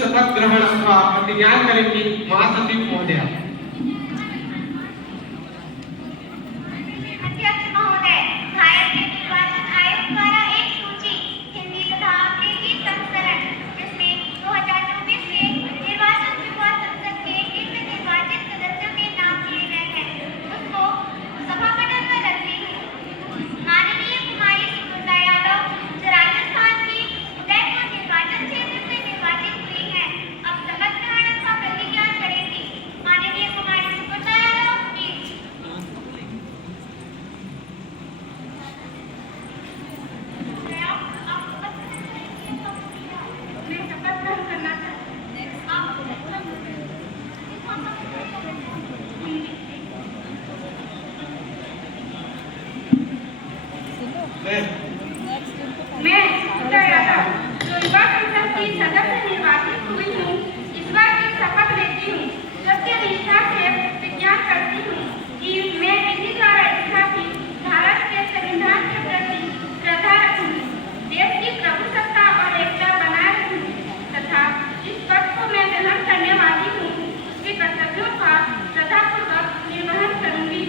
शपथ ग्रहण अथवा प्रतिज्ञान करेंगी महासचिव महोदया। अध्यक्ष महोदय, भारत के निर्वाचन आयोग द्वारा एक सूची हिंदी तथा अंग्रेजी संस्करण जिसमें 2024 के निर्वाचन युवा संसद के दिव्य निर्वाचित सदस्यों के नाम दिए गए हैं, उसको सभा पटल पर रखती हूँ। माननीय कुमारी सुब्रता यादव जो राजस्थान की उदयपुर निर्वाचन क्षेत्र से निर्वाचित हुई है, अब शपथ ग्रहण का प्रतिज्ञान करेंगी। माननीय कुमारी सुब्रता यादव प्लीज। मैं सुब्रता यादव जो युवा संसद की सदस्य निर्वाचित हुई हूँ, ईश्वर की शपथ लेती हूँ, सत्य निष्ठा से प्रतिज्ञा करती हूँ कि मैं विधि द्वारा स्थापित भारत के संविधान के प्रति श्रद्धा रखूंगी, देश की प्रभुसत्ता और एकता बनाए रखूंगी तथा जिस पद को मैं ग्रहण करने वाली हूँ उसके कर्तव्यों का श्रद्धापूर्वक निर्वहन करूंगी।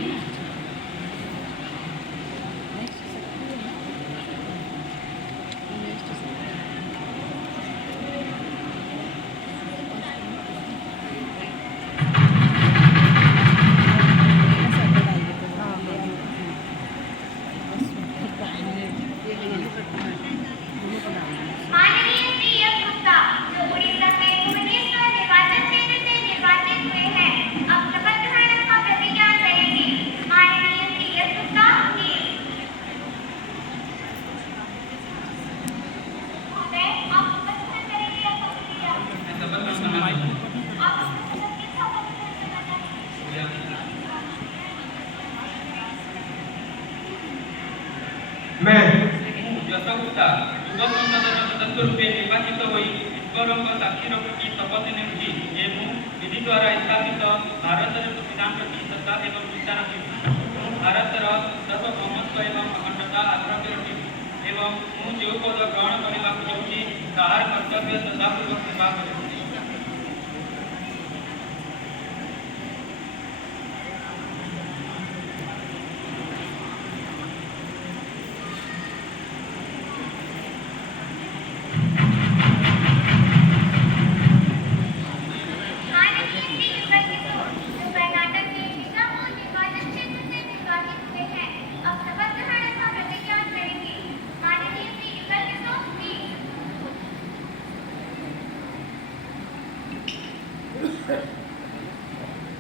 माननीय श्री एस गुप्ता जो उड़ीसा के भुवनेश्वर निर्वाचन क्षेत्र से निर्वाचित हुए हैं, अब शपथ ग्रहण का प्रतिज्ञान करेंगे। माननीय श्री एस गुप्ता प्लीज। महोदय, आप शपथ ग्रहण करेंगे या प्रतिज्ञा? आप संसद की शपथ ग्रहण करना मैं ଯଶୋଗୁପ୍ତା ଯୁବ ସଂସଦର ସଦସ୍ୟ ରୂପେ ନିର୍ବାଚିତ ହୋଇ ଈଶ୍ୱରଙ୍କ ସାକ୍ଷୀ ରଖି ଶପଥ ନେଉଛି ଯେ ମୁଁ ବିଧି ଦ୍ୱାରା ସ୍ଥାପିତ ଭାରତର ସଂବିଧାନ ପ୍ରତି ଶ୍ରଦ୍ଧା ଏବଂ ନିଷ୍ଠା ରଖିବି। ମୁଁ ଭାରତର ସାର୍ବଭୌମତ୍ୱ ଏବଂ ଅଖଣ୍ଡତା ଆଗ୍ରହ ରଖିବି ଏବଂ ମୁଁ ଯେଉଁ ପଦ ଗ୍ରହଣ କରିବାକୁ ଯାଉଛି ତାହାର କର୍ତ୍ତବ୍ୟ ଶ୍ରଦ୍ଧାପୂର୍ବକ ନିର୍ବାହ କରିବି। माननीय श्री युगल किशोर जो कर्नाटक के बीजापुर निर्वाचन क्षेत्र से निर्वाचित हुए हैं, अब शपथ ग्रहण का प्रतिज्ञान करेंगे। माननीय श्री युगल किशोर प्लीज।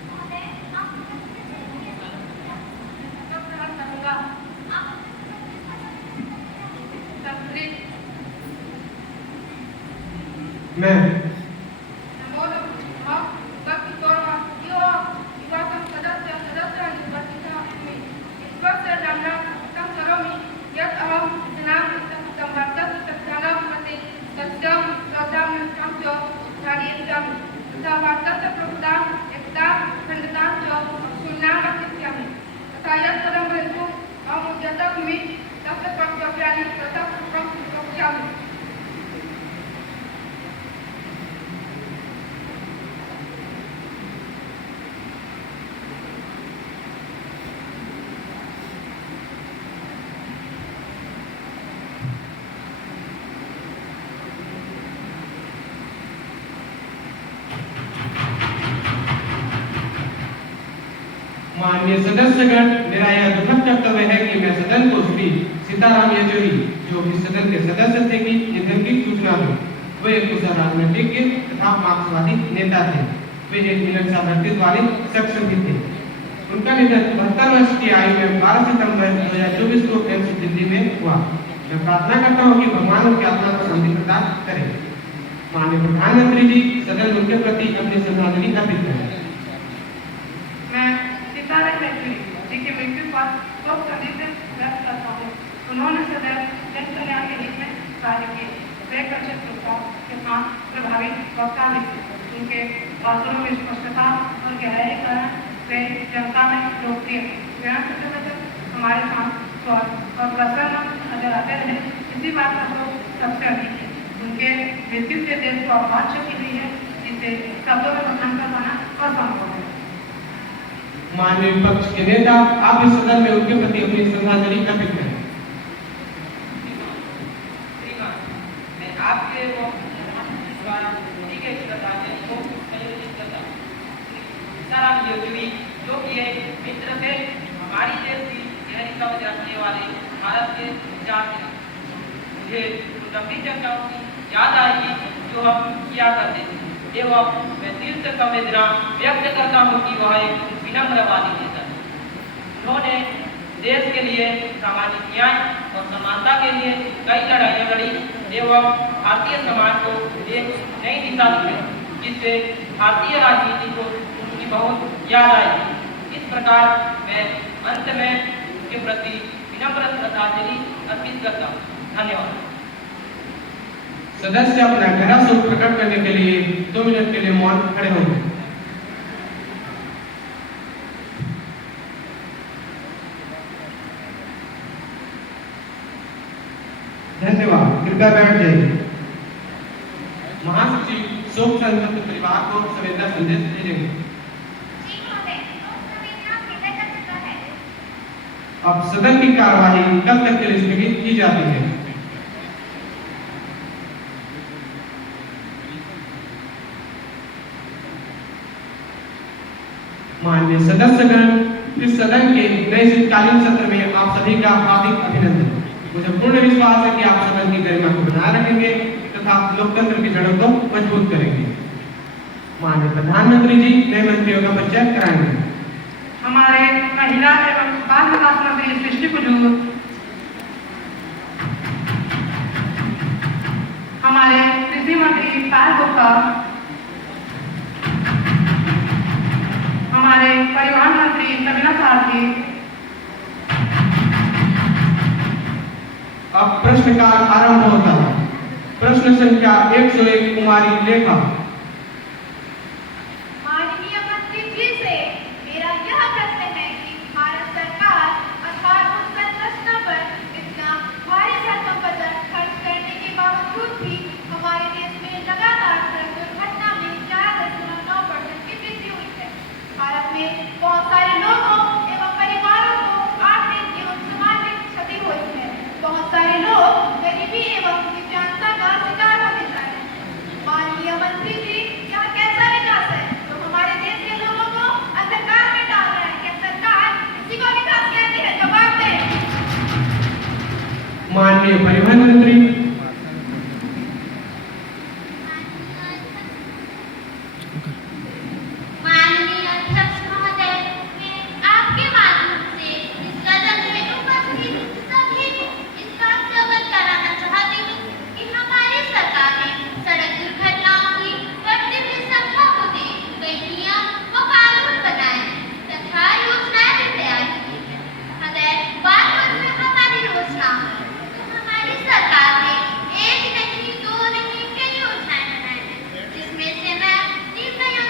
महोदय, आप शपथ ग्रहण करूंगा। आप मैं माननीय सदस्यगण, मेरा यह दुखद कर्तव्य है कि मैं सदन को श्री सीताराम येचुरी जो इस सदन के सदस्य थे की निधन की सूचना दूं। वे एक कुशल राजनीतिज्ञ तथा मार्क्सवादी नेता थे। वे एक विलक्षण व्यक्तित्व वाले शख्स भी थे। उनका निधन 72 वर्ष की आयु में 12 सितंबर 2024 को एम्स दिल्ली में हुआ। मैं प्रार्थना करता हूँ कि भगवान उनकी आत्मा को शांति प्रदान करें। माननीय प्रधानमंत्री जी सदन उनके प्रति अपनी श्रद्धांजलि अर्पित करें। मैं सीताराम येचुरी जी की मृत्यु पर शोक संदेश व्यक्त करता हूँ। उन्होंने सदैव जन कल्याण के हित में कार्य किए। वे कच्चे के साथ प्रभावी वक्ता भी थे। उनके बातों में स्पष्टता और गहराई के कारण वे जनता में लोकप्रिय थे। हमारे साथ स्वस्थ और प्रसन्न नजर आते रहे, इसी बात का तो सबसे अधिक है। उनके मृत्यु से देश को आघात क्षति हुई है, जिसे शब्दों में बखान कर पाना असंभव है। माननीय विपक्ष के नेता, आप इस सदन में उनके प्रति अपनी श्रद्धांजलि अर्पित करें। मैं आपके द्वारा दी गई श्रद्धांजलि को संयोजित करता हूँ। सीताराम येचुरी, जो कि एक मित्र थे, हमारी देश की गहरी समझ रखने वाले भारत के विचार थे। मुझे उन लंबी चर्चाओं की याद आएगी जो हम किया करते थे, एवं मैं दिल से संवेदना व्यक्त करता हूँ कि वह एक विनम्र वादी नेता थे। उन्होंने देश के लिए सामाजिक न्याय और समानता के लिए कई लड़ाइयाँ लड़ी एवं भारतीय समाज को एक नई दिशा दिखाई, जिससे भारतीय राजनीति को उनकी बहुत याद आई। इस प्रकार मैं अंत में उनके प्रति विनम्र श्रद्धांजलि अर्पित करता हूँ। धन्यवाद। सदस्य अपना गहरा शोक प्रकट करने के लिए 2 मिनट के लिए मौन खड़े हो गए। धन्यवाद। कृपया बैठ जाइए। महासचिव शोक संतप्त परिवार को संवेदना संदेश भेजेंगे। जी महोदय, शोक संवेदना भेजा जा चुका है। अब सदन की कार्यवाही कल तक के लिए स्थगित की जाती है। माननीय सदस्यगण, इस सदन के नए शीतकालीन सत्र में आप सभी का हार्दिक अभिनंदन। मुझे पूर्ण विश्वास है कि आप सदन की गरिमा को बनाए रखेंगे तथा लोकतंत्र की जड़ों को मजबूत करेंगे। माननीय प्रधानमंत्री जी नए मंत्रियों का परिचय कराएंगे। हमारे महिला एवं बाल विकास मंत्री सृष्टि कुजूर, हमारे कृषि मंत्री पायल गुप्ता, हमारे परिवहन मंत्री सबिना सारथी। अब प्रश्नकाल आरंभ होता है। प्रश्न संख्या 101 कुमारी लेखा। माननीय मंत्री जी से मेरा यह प्रश्न है कि भारत सरकार आधारभूत संरचना पर इतना भारी रकम बजट खर्च करने के बावजूद भी हमारे देश में लगातार सड़क दुर्घटना में 4.9% की वृद्धि हुई है। भारत में बहुत सारे लोगों एवं परिवारों को आर्थिक एवं सामाजिक क्षति हुई है। बहुत सारे लोग गरीबी एवं दिव्यांगता का शिकार होते जा रहे हैं। माननीय मंत्री जी, यह कैसा विकास है जो हमारे देश के लोगों को अंधकार में डाल रहा है? क्या सरकार इसी को विकास कहती है? जवाब दें। माननीय परिवहन मंत्री। माननीय अध्यक्ष महोदय, मैं आपके माध्यम से इस सदन में उपस्थित सभी को इस बात से अवगत कराना चाहती हूँ कि हमारी सरकार ने सड़क दुर्घटनाओं की बढ़ती हुई संख्या को देखते हुए नियम व कानून बनाए तथा योजनाएं भी तैयार की है। महोदय, बात में हमारी योजना तो हमारी सरकार ने एक नहीं, दो नहीं, कई योजनाएं बनाई हैं, जिसमें से मैं 3 योजनाएं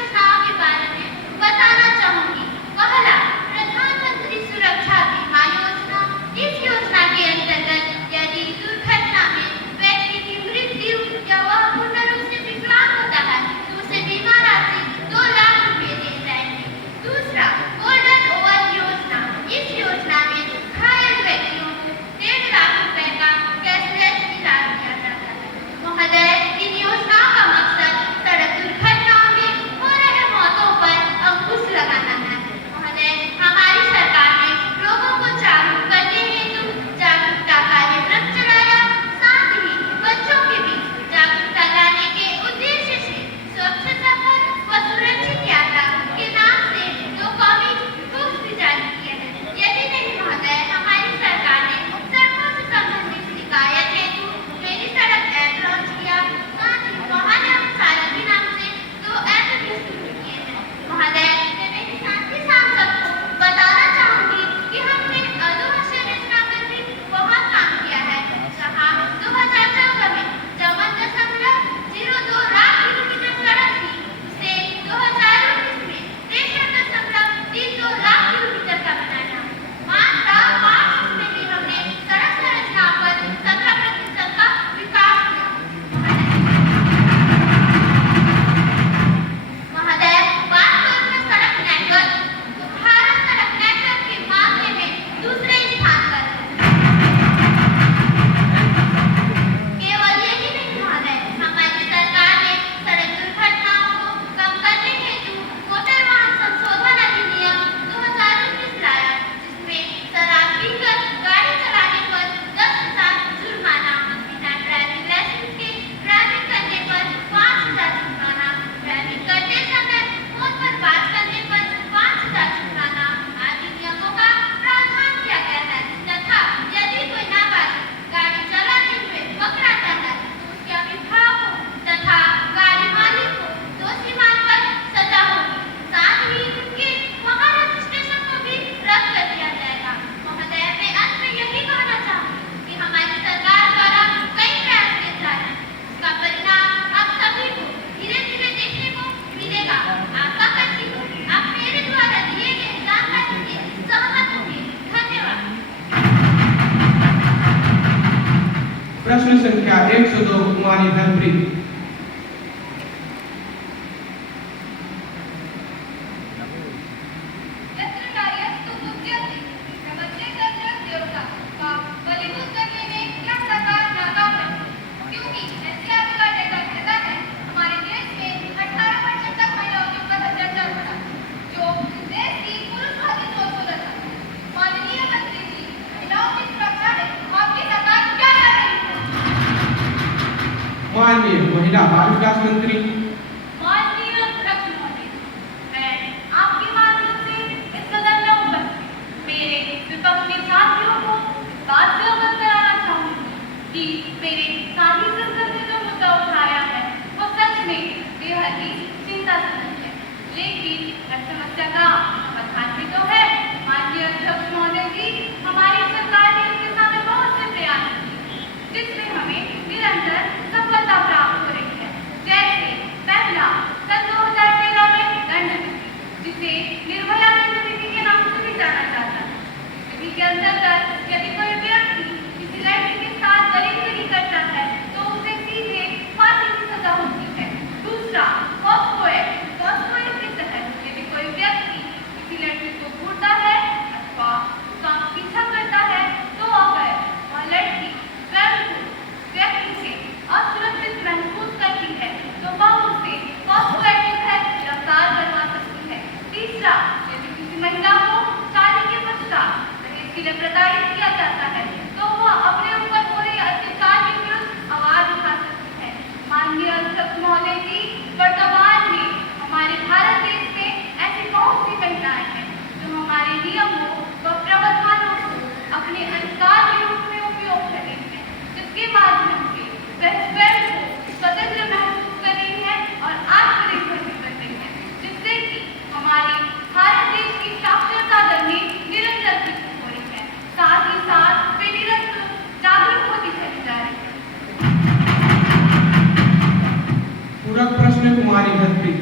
प्रश्न संख्या 102 कुमारी धनप्रीत। माननीय महिला बाल विकास मंत्री। माननीय अध्यक्ष महोदय, मैं आपके माध्यम से इस सदन में उपस्थित मेरे विपक्षी साथियों को बात से अवगत कराना चाहूंगी कि मेरे साथी संसद ने जो मुद्दा उठाया है वो सच में बेहद ही चिंताजनक है, लेकिन हर समस्या का समाधान भी तो है। माननीय अध्यक्ष महोदय जी, हमारी सरकार ने इसके सामने बहुत से प्रयास किए जिसमें हमें निरंतर सफलता प्राप्त हो रही है। जैसे पहला, सन 2013 में दंड नीति, जिसे निर्भया दंड नीति के नाम से भी जाना जाता है। विधि के अंतर्गत यदि कोई व्यक्ति किसी लड़की के साथ दरिंदगी करता है तो उसे सीधे फांसी की सजा होती है। दूसरा, पॉस्को एक्ट के तहत यदि कोई व्यक्ति किसी लड़की को घूरता है अथवा उसका पीछा करता है तो अगर वह लड़की स्वयं को व्यक्ति से असुरक्षित महसूस करती है तो वह उसे पॉस्को एक्ट के तहत गिरफ्तार करवा सकती है। तीसरा, यदि किसी महिला को शादी के पश्चात दहेज के लिए प्रताड़ित किया जाता है तो वह अपने ऊपर हो रहे अत्याचार के विरुद्ध आवाज उठा सकती है। माननीय अध्यक्ष महोदय जी, वर्तमान में हमारे भारत देश में ऐसी बहुत सी महिलाएं हैं जो हमारे नियमों व प्रावधानों को अपने अधिकार के रूप में उपयोग कर रही है, जिसके माध्यम से वह स्वयं को स्वतंत्र महसूस कर रही है और आत्मनिर्भर भी बन रही है, जिससे कि हमारे भारत देश की साक्षरता दर में निरंतर वृद्धि हो रही है। साथ ही साथ वे निरंतर जागरूक होती चली जा रही है। पूरक प्रश्न कुमारी धनप्रीत।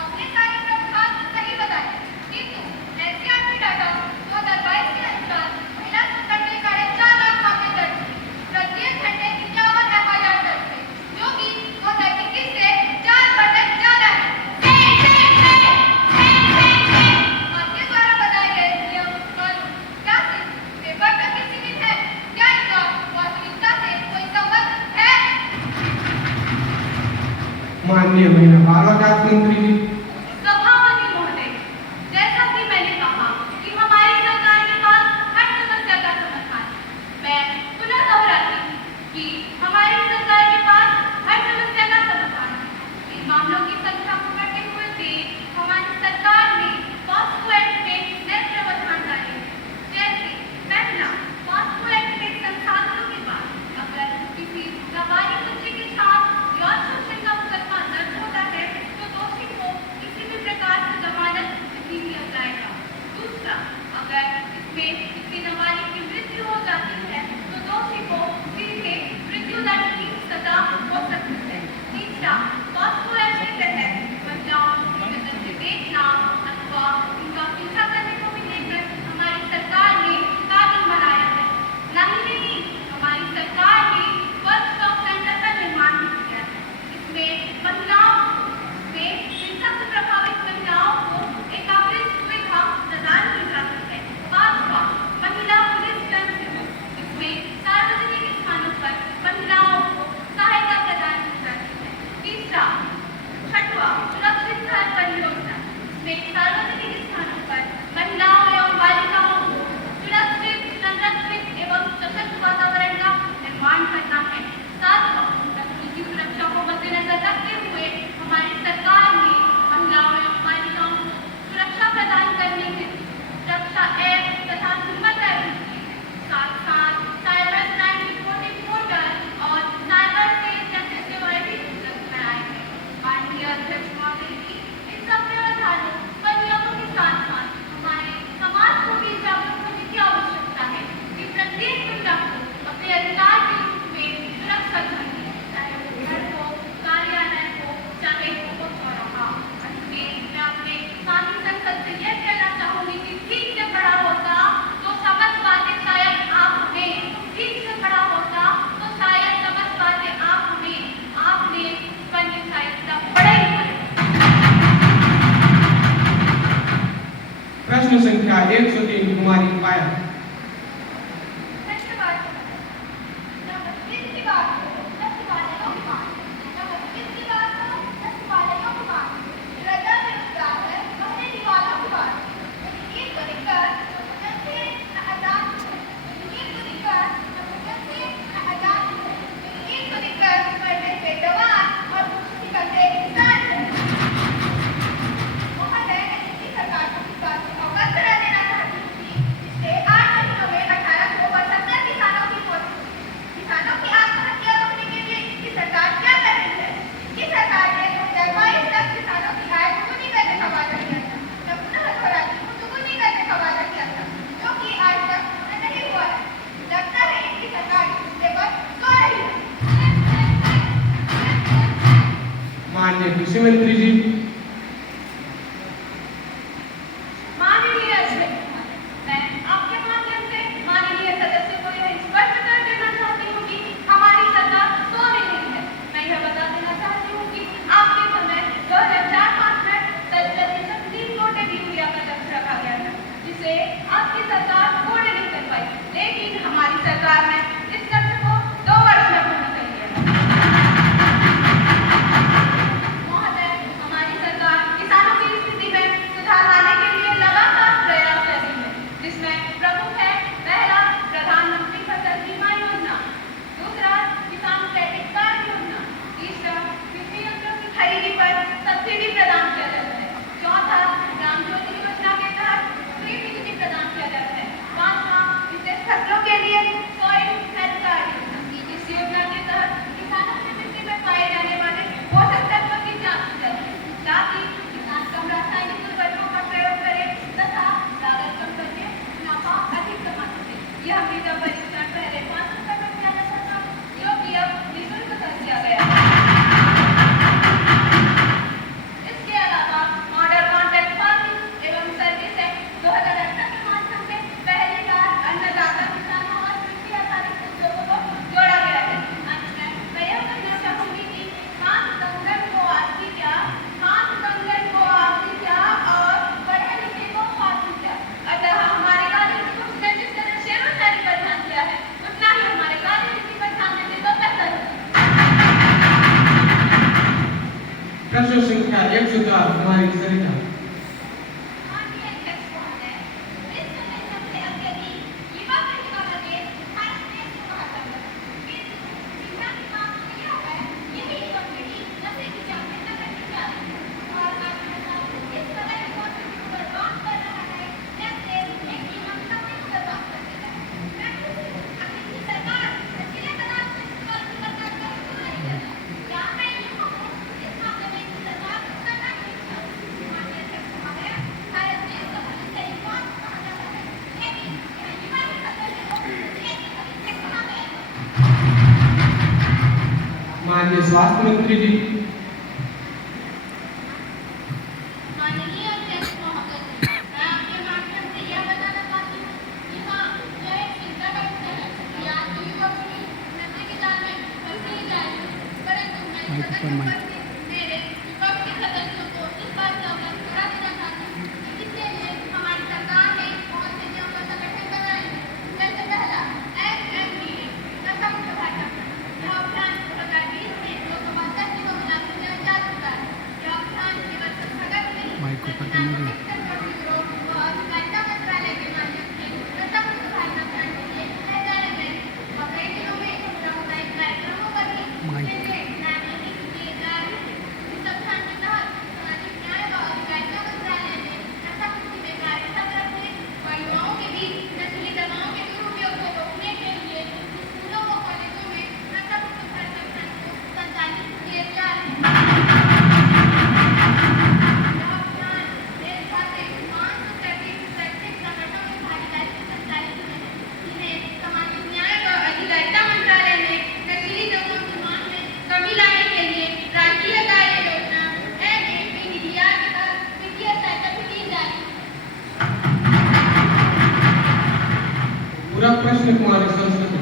आपने सारी बात सही बताई, किंतु एनसीईआरटी डाटा 2022 के अनुसार महिला संकट में 4.5 लाख मामले दर्ज हुए। प्रत्येक घंटे 51 एफआईआर दर्ज हुए, जो कि 2021 से 4 बटन ज्यादा है। आपके द्वारा बताए गए नियम कानून क्या सिर्फ पेपर तक ही सीमित है, क्या इनका वास्तविकता से कोई संबंध है? माननीय महिला बाल विकास मंत्री जी। सभापति महोदय, जैसा कि मैंने कहा कि हमारी सरकार के पास हर समस्या का समाधान है। मैं पुनः दोहराती हूँ कि हमारी सरकार के पास हर समस्या का समाधान है। इन मामलों की संख्या को बढ़ते हुए देख हमारी सरकार ने पॉस्को एक्ट में नए प्रावधान डाले हैं। जैसे पहला, पॉस्को एक्ट में संसाधनों के बाद अगर किसी नाबालिग बच्चे के साथ यौन शोषण का मुकदमा दर्ज होता है तो दोषी को किसी भी प्रकार से जमानत नहीं दिया जाएगा। दूसरा, अगर इसमें किसी नाबालिग की मृत्यु हो जाती है तो दोषी को सीधे मृत्युदंड की सजा हो सकती है। तीसरा, पॉस्को एक्ट के तहत महिलाओं को जतन से देखना अथवा उनका पीछा करने को भी लेकर हमारी सरकार ने कानून बनाया है। नहीं, हमारी सरकार ने वन स्टॉप सेंटर का निर्माण भी किया है। इसमें महिलाओं से हिंसा से प्रभावित महिलाओं को एकाग्रित सुविधा प्रदान की जाती है। पांचवा, महिला पुलिस स्वयंसेवक, इसमें सार्वजनिक स्थानों पर महिलाओं को सहायता प्रदान की जाती है। तीसरा, छठवा, सुरक्षित घर परियोजना, इसमें सार्वजनिक स्थानों पर महिलाओं एवं बालिकाओं को सुरक्षित, संरक्षित एवं सशक्त वातावरण का निर्माण करना है। सातवां, तकनीकी सुरक्षा को मद्देनजर रखते हुए हमारी सरकार ने महिलाओं एवं बालिकाओं को सुरक्षा प्रदान करने के लिए सुरक्षा ऐप तथा हिम्मत ऐप भी किए हैं। साथ साथ साइबर क्राइम रिपोर्टिंग पोर्टल और साइबर सेल जैसे सेवाएं भी उपलब्ध कराई हैं। माननीय अध्यक्ष महोदय जी, इन सब प्रावधानों व नियमों के साथ साथ हमारे समाज को भी जागरूक होने की आवश्यकता है कि प्रत्येक महिला को अपने अधिकार के रूप में सुरक्षा चाहिए, चाहे वो घर हो, कार्यालय हो, चाहे वो चौराहा। अंत में मैं अपने साथी संसद से यह कहना चाहूंगी कि ठीक से खड़ा होता तो समझ पाते, शायद आप हमें ठीक से खड़ा होता प्रश्न संख्या 103 कुमारी पायल। माननीय कृषि मंत्री जी। माननीय अध्यक्ष, मैं आपके माध्यम से माननीय सदस्य को यह स्पष्ट कर देना चाहती हूँ कि हमारी सरकार सो नहीं है। मैं यह बता देना चाहती हूँ कि आपके समय 2004-5 में 30 कोटे यूरिया का लक्ष्य रखा गया था, जिसे आपकी सरकार पूर्ण नहीं कर पाई, लेकिन हमारी सरकार ने इस लक्ष्य को 2 वर्ष में पूर्ण कर लिया। महोदय, हमारी सरकार किसानों की स्थिति में सुधार लाने के लिए लगातार प्रयास कर रही है, जिसमें प्रमुख है पहला प्रधानमंत्री फसल बीमा योजना, दूसरा किसान क्रेडिट कार्ड योजना, तीसरा कृषि यंत्रों की खरीदी पर सब्सिडी प्रदान किया जाता है, चौथा ग्राम ज्योति योजना के तहत फ्री बिजली प्रदान किया जाता है, पांचवा विशेष फसलों के लिए सॉइल हेल्थ कार्ड योजना। इस योजना के तहत किसानों की मिट्टी में पाए जाने वाले पोषक तत्वों की जांच की जाती है, ताकि किसान कम रासायनिक उर्वरकों का प्रयोग करे तथा लागत कम करके मुनाफा अधिक कमा सके। यह मृदा परीक्षण पहले 5 रुपए में किया जाता था, जो कि अब निःशुल्क कर दिया गया है। इसके अलावा मॉडल कॉन्ट्रैक्ट फार्मिंग एवं सर्विस एक्ट 2018 के माध्यम से पहली बार अन्नदाता किसानों और कृषि आधारित उद्योगों को जोड़ा गया है। अंत में मैं यह कहना चाहूंगी कि खान कंगन को आरती क्या, खान कंगन को आरती क्या और पढ़े लिखे को फांसी क्या। अतः हमारे कार्यनीति ने जिस तरह शेरो शायरी पर ध्यान दिया है, उतना ही हमारे कार्यनीति पर ध्यान देने तो बेहतर है। प्रश्न संख्या 104 कुमारी सरिता। माननीय अध्यक्ष महोदय, विश्व में सबसे अत्यधिक युवा पीढ़ी वाला देश भारत देश को कहा जाता है। किंतु शिक्षा की मांग तो यह है, यही युवा पीढ़ी नशे की जाल में न करनी जा रही है और आज नशा इस कदर इकोनॉमी को बर्बाद कर रहा है, जैसे एक ईमानदार को बर्बाद कर देता है। मैं पूछती हूँ, अपनी सरकार नशीले पदार्थ से इस्तेमाल करना क्यों नहीं करता? क्या मैं युवा हूँ इस मामले में सरकार को करना नहीं चाहती? माननीय अध्यक्ष महोदय, भारत देश को हमेशा युवा कहा जाता है, लेकिन यह युवा ही खतरे में हो, ऐसी से कहा गया है। माननीय स्वास्थ्य मंत्री जी। माननीय अध्यक्ष महोदय, मैं आपके माध्यम से यह बताना चाहती हूँ कि हाँ, यह एक चिंता का विषय है कि आज की युवा पीढ़ी नशे के जाल में फंसी जा रही है। परंतु मैं सदन में उपस्थित मेरे विपक्ष के सदस्यों को इस बात से अवगत करा देना चाहती हूँ कि इसके लिए हमारी सरकार ने बहुत से नियम का संगठन बनाए हैं। जैसे पहला SMDA, नशा मुक्त भारत अभियान। यह अभियान 2020 में लोकसभा अध्यक्ष को लागू किया जा चुका है। यह अभियान केवल संस्थागत नहीं, बल्कि नागरिक संगठन ब्यूरो व अधिकारिता मंत्रालय के माध्यम से नशा मुक्त भारत अभियान के लिए चलाए जा रहे हैं और कई जिलों में सामुदायिक कार्यक्रमों पर भी इसके लिए नागरिक किए जा रहे हैं। इस अभियान के तहत सामाजिक न्याय व अधिकारिता मंत्रालय ने नशा मुक्ति में कार्यरत रखने व युवाओं के बीच नशीली दवाओं के दुरुपयोग को रोकने के लिए स्कूलों व कॉलेजों में नशा मुक्त भारत अभियान को संचालित किए जा रहे हैं। यह अभियान देश भर में 533 शैक्षिक संगठनों की भागीदारी से संचालित हुए हैं, जिन्हें सामाजिक न्याय व अधिकारिता मंत्रालय ने नशीली दवाओं की मांग में कमी लाने के लिए राष्ट्रीय कार्य योजना NAPDR के तहत वित्तीय सहायता भी दी जा रही है। पूरा प्रश्न कुमारी संस्कृति।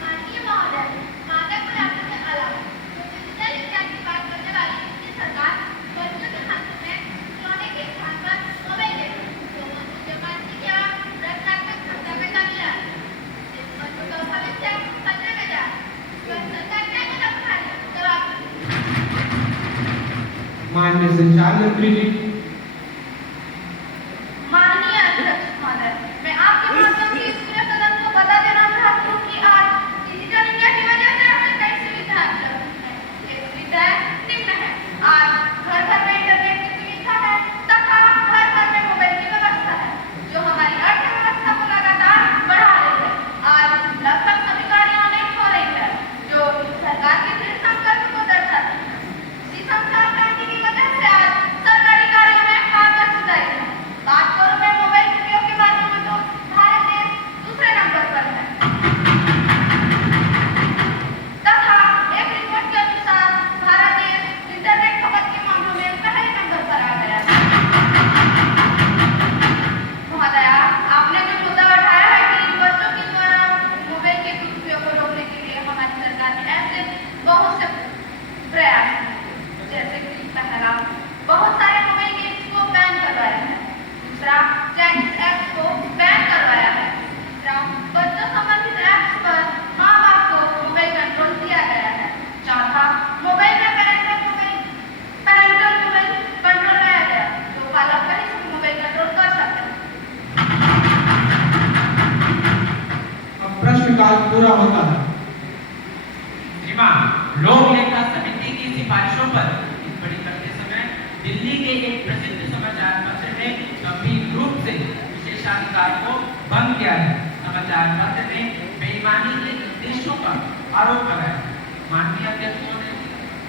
माननीय महोदय, मादक पदार्थों के अलावा जो डिजिटल इंडिया की बात करने वाली इस सरकार बच्चों के हाथों में खिलौने के स्थान पर मोबाइल दे रही है। माननीय संचार मंत्री जी, माननीय अध्यक्ष महोदय, मैं आपके माध्यम से इस पूरे सदन को बता देना चाहती हूँ कि आज डिजिटल इंडिया की वजह से हमें कई सुविधाएं उपलब्ध हैं। ये सुविधाएं निम्न है। आज घर घर में इंटरनेट की सुविधा है तथा घर घर में मोबाइल की व्यवस्था है, जो हमारी अर्थव्यवस्था को लगातार बढ़ा रही है। आज लगभग सभी कार्य ऑनलाइन हो रही है, जो सरकार के दृढ़ संकल्प को दर्शाती है। इसी संचार क्रांति की वजह से आज सरकारी कार्यों में कागज जुटाई है। बात करूं मैं मोबाइल उपयोग के बारे में तो भारत देश दूसरे नंबर पर है तथा एक रिपोर्ट के अनुसार भारत देश इंटरनेट खपत के मामलों में पहले नंबर पर आ गया है। महोदया, आपने जो मुद्दा उठाया है कि बच्चों के द्वारा मोबाइल के दुरुपयोग को रोकने के लिए हमारी सरकार ने ऐसे बहुत से प्रयास किए, जैसे कि पहला, बहुत सारे मोबाइल गेम्स को बैन करवाया है। दूसरा, चैटिंग ऐप्स को बैन करवाया है। तीसरा, बच्चों संबंधित ऐप्स पर माँ बाप को मोबाइल कंट्रोल दिया गया है। चौथा, मोबाइल में पैरेंटल मोबाइल कंट्रोल लाया गया, जो बालक कहीं से मोबाइल कंट्रोल कर सकते हैं। अब प्रश्नकाल पूरा होता है। श्रीमान, लोक लेखा समिति की सिफारिशों पर टिप्पणी करते समय दिल्ली के एक प्रसिद्ध समाचार पत्र ने गंभीर रूप से विशेषाधिकार को भंग किया है। समाचार पत्र ने बेईमानी के निर्देशों का आरोप लगाया। माननीय अध्यक्ष महोदय,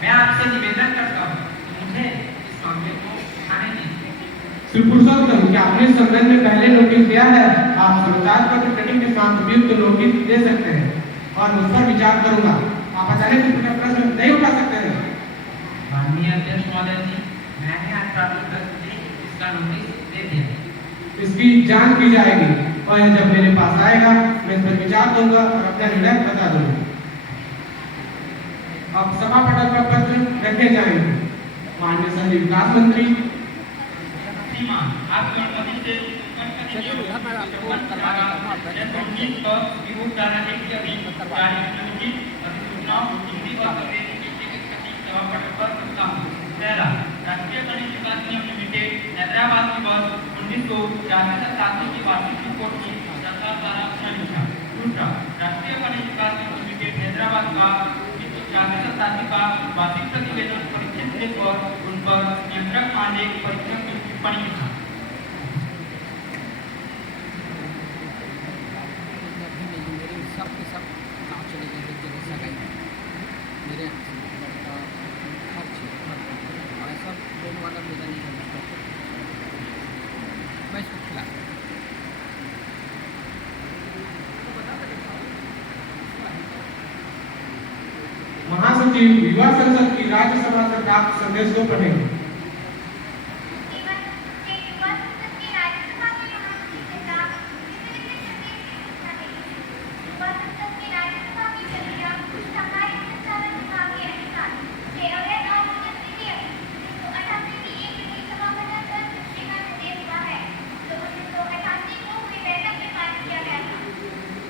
मैं आपसे निवेदन करता हूँ कि मुझे इस मामले को उठाने दीजिए। श्री पुरुषोत्तम, क्या आपने इस संबंध में पहले नोटिस दिया है? आप समाचार पत्र कटिंग के साथ उपयुक्त नोटिस दे सकते हैं और उस पर विचार करूंगा। आप अचानक इस प्रश्न नहीं उठा सकते हैं। माननीय अध्यक्ष महोदय जी, मैंने आज प्राथमिकता से इसका नोटिस दे दिया। इसकी जांच की जाएगी और यह जब मेरे पास आएगा मैं इस पर विचार करूंगा और अपना निर्णय बता दूंगा। अब सभा पटल पर पत्र रखे जाएंगे। माननीय शहरी विकास मंत्री, श्रीमान, आपकी अनुमति से विभुक्त धारा 1 के अधीन जारी की अधिसूचनाओं हिंदी व अंग्रेजी के एक प्रति सभा पटल पर रखता हूँ। पहला, राष्ट्रीय खनिज विकास निगम लिमिटेड हैदराबाद की वर्ष 1986 की वार्षिक रिपोर्ट की यथार्थता समीक्षा। दूसरा, राष्ट्रीय खनिज विकास निगम लिमिटेड हैदराबाद का 1986 का वार्षिक प्रतिवेदन परिचित और उन पर नियंत्रक मानक परीक्षण की टिप्पणी लिखा। महासचिव युवा संसद की राज्यसभा से प्राप्त संदेश को पढ़ेंगे।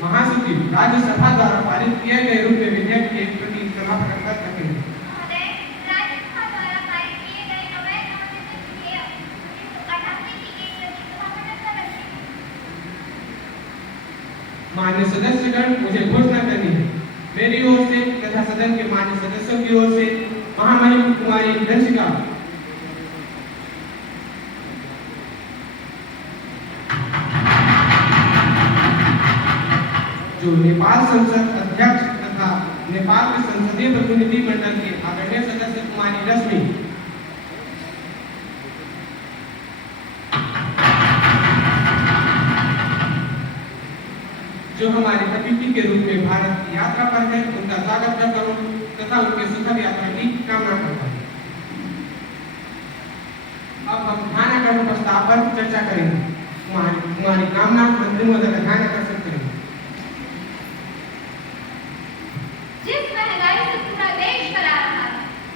महासचिव राज्यसभा द्वारा पारित किए गए रूप में विधेयक की एक प्रति सभा पटल पर रखेंगे। राज्यसभा द्वारा पारित किए गए अवैध आवासीय विधेयक 1988 की एक प्रति सभा पटल पर रखेंगे। मान्य सदस्यगण, मुझे घोषणा करनी है। मेरी ओर से तथा सदन के मान्य सदस्यों की ओर से महामहिम कुमारी दर्शिका जो नेपाल संसद अध्यक्ष तथा नेपाल के संसदीय प्रतिनिधि मंडल के आदरणीय सदस्य कुमारी रश्मि, जो हमारे अतिथि के रूप में भारत की यात्रा पर है, उनका स्वागत करता हूँ तथा उनके सुखद यात्रा की कामना करता हूँ। अब हम ध्यान आकर्षण प्रस्ताव पर चर्चा करेंगे। कुमारी कामनाथ मंत्री महोदय का ध्यान आकर्षण करेंगे। जिस महंगाई से पूरा देश करा रहा है,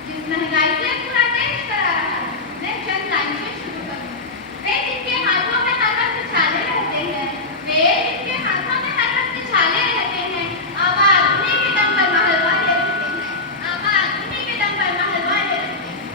जिस महंगाई से पूरा देश करा रहा है, मैं चंद लाइन से शुरू करूँ। वे जिनके हाथों में हर वक्त छाले रहते हैं, वे जिनके हाथों में हर वक्त छाले रहते हैं, आवाज उन्हीं के दम पर महल वाले रहते हैं, आवाज उन्हीं के दम पर महल वाले रहते हैं।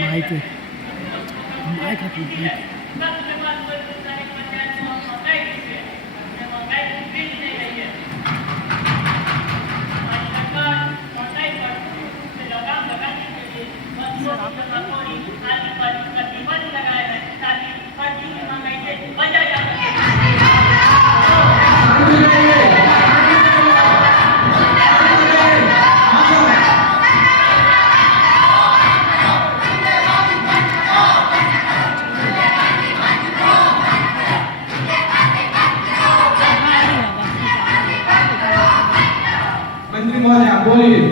माइक माइक मंत्री महोदय आप बोलिए।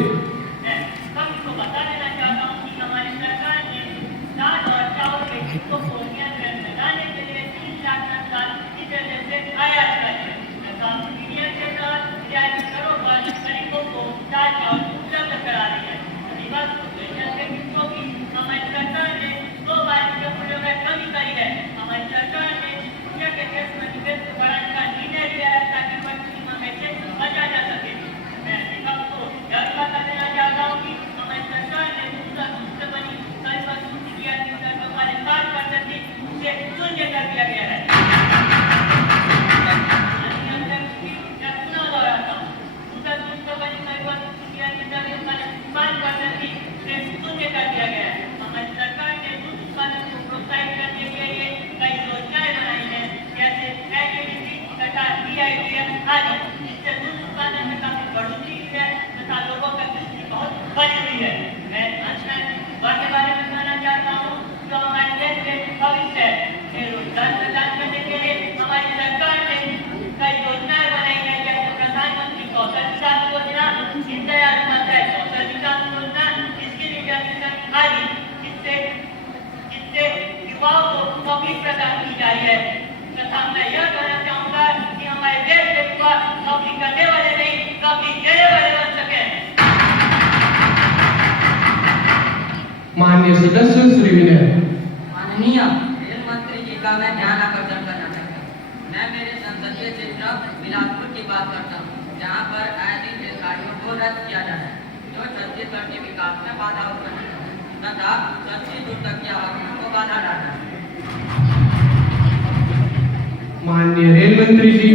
माननीय सदस्य श्री विनय। माननीय रेल मंत्री जी का मैं ध्यान आकर्षण करना चाहता हूँ। मैं मेरे संसदीय क्षेत्र बिलासपुर की बात करता हूँ, जहाँ पर आए दिन रेलगाड़ियों को रद्द किया जाता है, जो छत्तीसगढ़ के विकास में बाधा उत्पन्न करता है तथा संचित दूर तक की आवागमन को बाधा डालता है। माननीय रेल मंत्री जी।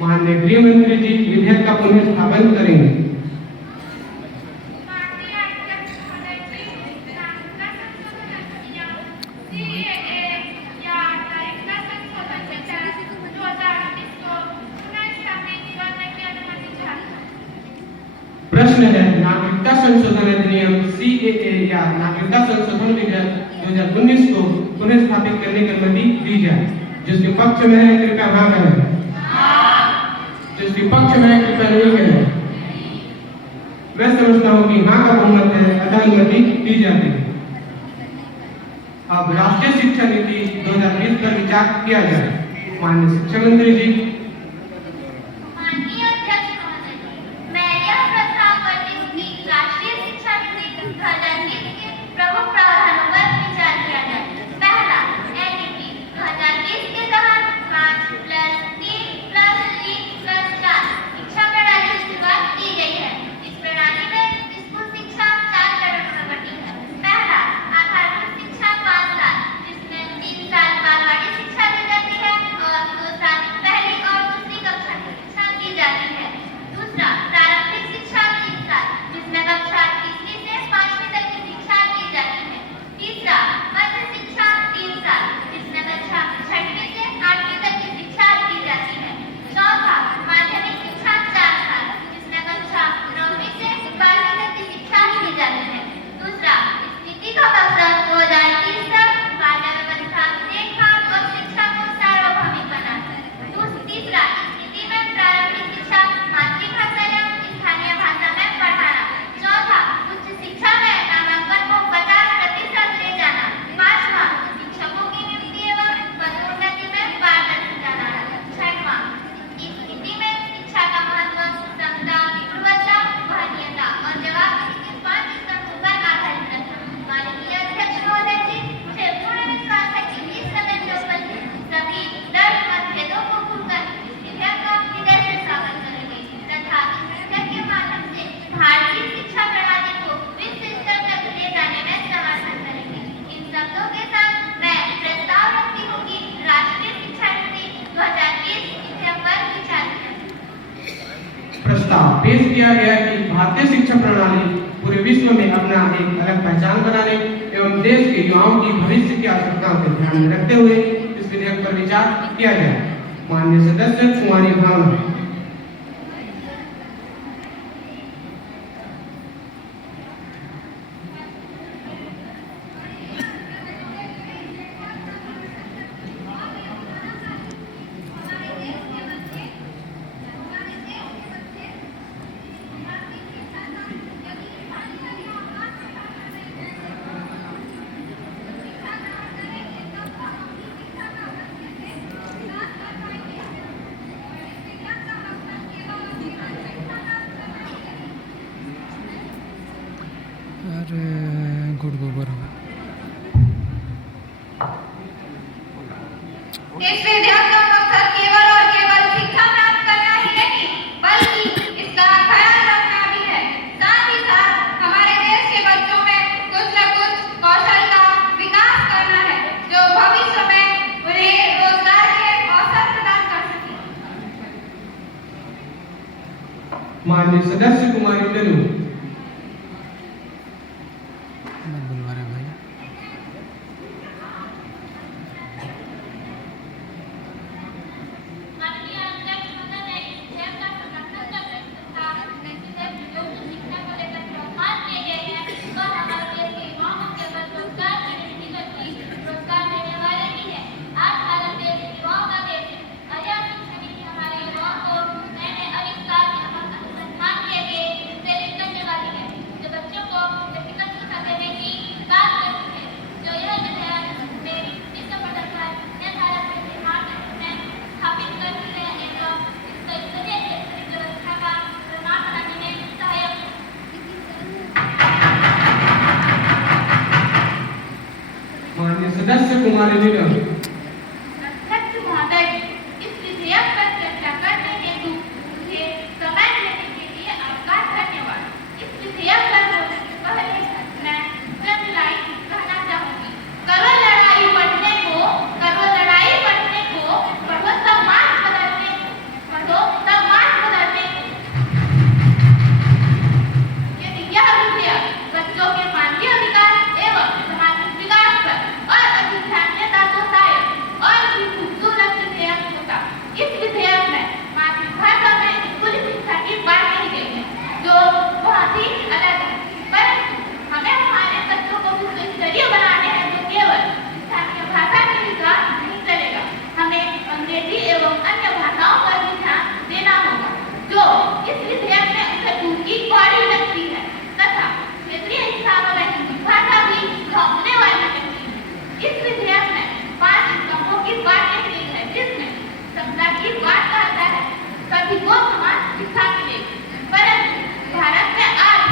माननीय गृह मंत्री जी विधेयक का पुनः स्थापन करेंगे। प्रश्न है नागरिकता संशोधन अधिनियम CAA या नागरिकता संशोधन विधेयक 2019 को पुनः स्थापित करने की अनुमति दी जाए। जिसके पक्ष में है कृपया हाँ करें। जिसके पक्ष में है कृपया नहीं करें। मैं समझता हूँ कि हाँ का बहुमत है, अतः अनुमति दी जाती है। अब राष्ट्रीय शिक्षा नीति 2020 पर विचार किया जाए। माननीय शिक्षा मंत्री जी। माननीय अध्यक्ष महोदय, मैं यह प्रस्ताव करती हूँ कि राष्ट्रीय शिक्षा नीति 2020 के प्रमुख प्रावधानों पर विचार किया जाए। पहला, NEP 2020 के तहत 5+3+3+4 शिक्षा प्रणाली की शुरुआत की गई है। इस प्रणाली में स्कूल शिक्षा 4 चरणों में बटी है। पहला, आधारभूत शिक्षा 5 साल, जिसमें 3 साफ पेश किया गया कि भारतीय शिक्षा प्रणाली पूरे विश्व में अपना एक अलग पहचान बनाने एवं देश के युवाओं की भविष्य की आवश्यकताओं को ध्यान में रखते हुए इस विधेयक पर विचार किया जाए। माननीय सदस्य कुमारी भावना। अरे गुड़ गोबर इस विधेयक का मकसद केवल और केवल शिक्षा प्राप्त करना ही नहीं बल्कि इसका ख्याल रखना भी है। साथ ही साथ हमारे देश के बच्चों में कुछ न कुछ कौशल का विकास करना है जो भविष्य में उन्हें रोजगार के अवसर प्रदान कर सके। माननीय सदस्य कुमारी तेलू। बुलवा रहे भाई। माननीय अध्यक्ष महोदय ने विधेयक का समर्थन करते तथा विधेयक जो शिक्षा को लेकर प्रावधान किए गए हैं और हमारे देश के युवाओं को केवल रोजगार देने की बल्कि रोजगार देने वाले भी हैं। आज भारत देश युवाओं का देश है और यह शिक्षा नीति हमारे युवाओं को नए नए आविष्कार अनुसंधान किए गए प्रेरित करने वाली है जो बच्चों को व्यक्तिगत शिक्षा देने की बात करती है। जो यह विधेयक में विश्व पटल पर नए भारत के निर्माण में स्थापित करती है एवं संसदीय शैक्षणिक व्यवस्था का निर्माण कराने में सहायक है। माननीय सदस्य कुमारी नीलम। अध्यक्ष महोदय, इस विधेयक पर चर्चा करने हेतु मुझे समय देने के लिए आपका धन्यवाद। इस विधेयक पर बोलने से पहले मैं चंद लाइन कहना चाहूंगी। करो लड़ाई बढ़ने को, करो लड़ाई बढ़ने को, पढ़ो समाज बदलने को, पढ़ो समाज बदलने को। यदि यह विधेयक बच्चों के मानवीय विकास एवं सामाजिक विकास पर और अधिक ध्यान देता तो शायद और भी खूबसूरत विधेयक होता। इस विधेयक में मातृभाषा में स्कूली शिक्षा की बात कही गई है जो बहुत ही अलग है, परंतु हमें हमारे बच्चों को विश्वस्तरीय बनाने हैं जो केवल स्थानीय भाषा के विकास नहीं चलेगा। हमें अंग्रेजी एवं अन्य भाषाओं पर भी ध्यान देना होगा जो इस विधेयक में उसे दूर की कौड़ी लगती है तथा क्षेत्रीय स्थानों में हिंदी भाषा भी झोंकने वाली लगती है। इस विधेयक में 5 स्तंभों की बात कही गई है जिसमें समता की बात कहता है सभी को समान शिक्षा मिलेगी, परंतु भारत में आज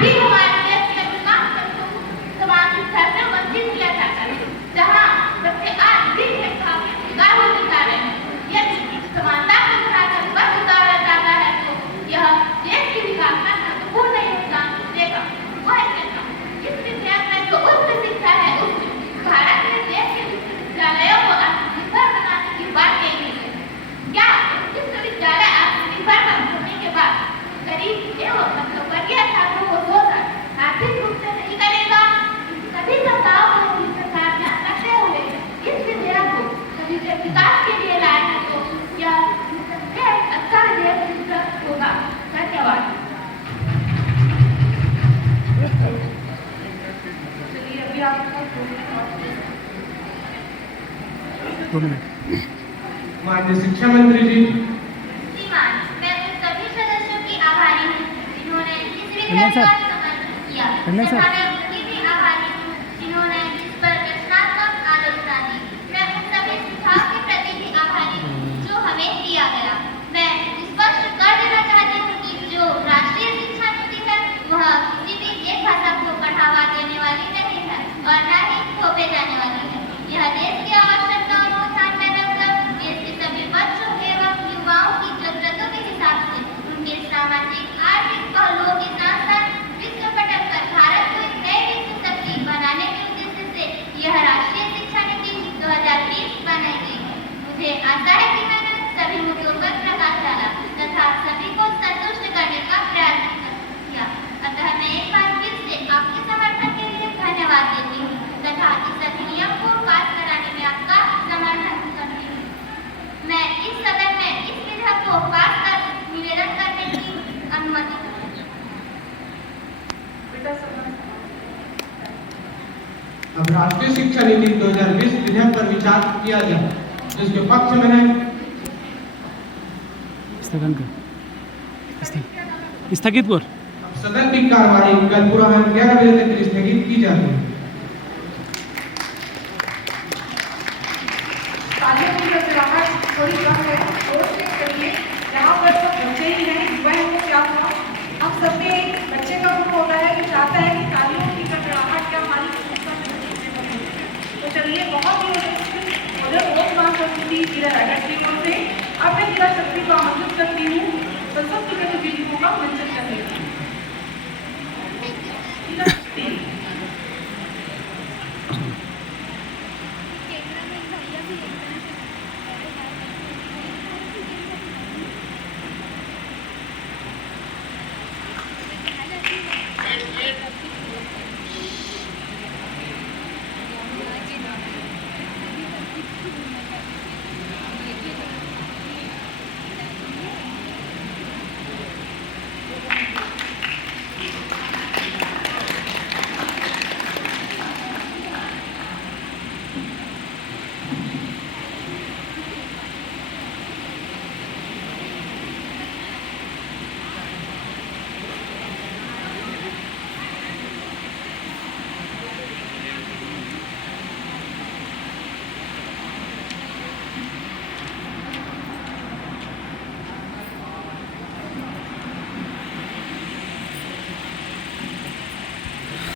भी हमारे देश के अधिकांश बच्चों को समान शिक्षा से वंचित किया जाता है जहाँ बच्चे आज भी भेदभाव के शिकार होते जा रहे हैं। यदि समानता को बनाकर बस उतारा जाता है तो यह देश के विकास में महत्वपूर्ण योगदान देगा। वह कहता इस विधेयक में जो उच्च शिक्षा है उसमें भारत में देश के विश्वविद्यालयों को आत्मनिर्भर बनाने की बात कही गई है। क्या विश्वविद्यालय आत्मनिर्भर होने के बाद गरीब एवं मध्यवर्गीय छात्रों को शोषण आर्थिक रूप से नहीं करेगा? सभी सत्ताओं को सरकार में रखते हुए इस विधेयक को सभी के विकास के लिए लाए हैं तो यह निसंदेह अच्छा विधेयक होगा। धन्यवाद। चलिए अभी आपका 2 मिनट। माननीय शिक्षा मंत्री जी। श्रीमान, मैं उन सभी सदस्यों की आभारी हूँ जिन्होंने इस विधेयक का समर्थन किया तथा मैं उनकी भी आभारी हूँ जिन्होंने इस पर रचनात्मक आलोचना दी। मैं उन सभी सुझाव के प्रति भी आभारी हूँ जो हमें दिया गया। मैं स्पष्ट कर देना चाहती हूँ कि जो राष्ट्रीय शिक्षा नीति है वह किसी भी एक भाषा को बढ़ावा देने वाली नहीं है और न ही थोपे जाने वाली है। यह देश की आवश्यकताओं को ध्यान में रखकर देश के सभी बच्चों एवं युवाओं की जरूरतों के हिसाब से उनके सामाजिक आर्थिक पहलुओं के साथ साथ विश्व पटल पर भारत को एक नए राष्ट्रीय शिक्षा नीति 2020 विधेयक पर विचार किया जाए। जिसके पक्ष में है स्थगन कर स्थगित कर। सदन की कार्यवाही कल पूर्वाह्न 11 बजे तक स्थगित की जाती है। तालियों की गड़गड़ाहट थोड़ी कम है, जोर से करिए। यहाँ पर सब बच्चे ही हैं, युवाओं को क्या हुआ? हम सब में एक बच्चे का गुण होता है जो चाहता है कि तालियों की गड़गड़ाहट क्या हमारी संस्था में बच्चे बने। तो चलिए, बहुत ही उधर बहुत बात करती थी जिला राजस्व से। अब मैं जिला शक्ति को आमंत्रित करती हूँ सशक्त गतिविधियों का मंचन करने की। जिला शक्ति